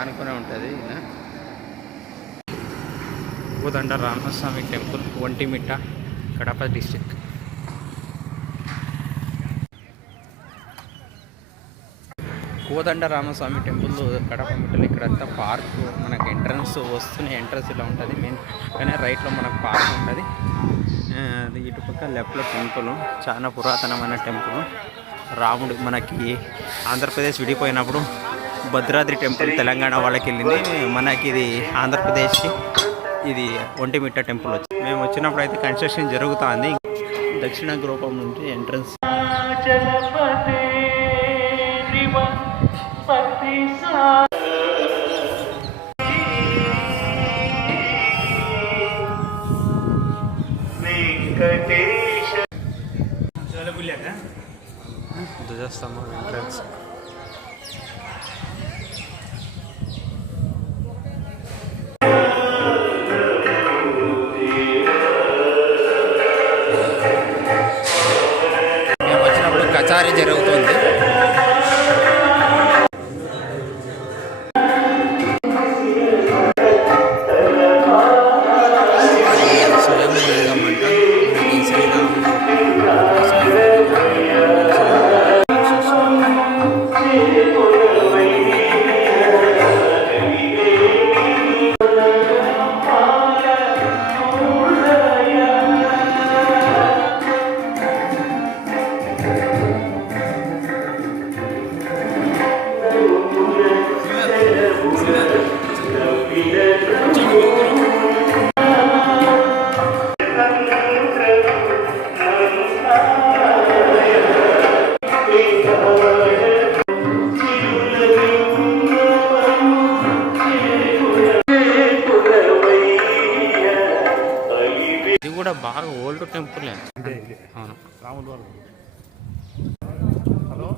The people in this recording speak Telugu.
ఆనుకునే ఉంటుంది. కోదండ రామస్వామి టెంపుల్, ఒంటిమిట్ట, కడప డిస్టిక్. కోదండ రామస్వామి టెంపుల్ కడప మిట్టలు. ఇక్కడంతా పార్క్, మనకు ఎంట్రన్స్ వస్తూనే ఎంట్రన్స్ ఇలా ఉంటుంది. మెయిన్ కానీ రైట్లో మనకు పార్క్ ఉంటుంది. అది ఇటుపక్క లెఫ్ట్లో టెంపుల్, చాలా పురాతనమైన టెంపుల్. రాముడు మనకి ఆంధ్రప్రదేశ్ విడిపోయినప్పుడు భద్రాద్రి టెంపుల్ తెలంగాణ వాళ్ళకి వెళ్ళింది, మనకి ఇది ఆంధ్రప్రదేశ్కి ఇది ఒంటిమిట్ట టెంపుల్ వచ్చింది. మేము వచ్చినప్పుడు అయితే కన్స్ట్రక్షన్ జరుగుతుంది. దక్షిణ గోపురం నుంచి ఎంట్రన్స్. ధ్వజస్తంభం ఎంట్రన్స్. మేము వచ్చినప్పుడు కచారీ జరుగుతుంది. ఇది కూడా బాగా ఓల్డ్ టెంపుల్. అవును, రాముడు వాళ్ళు. హలో.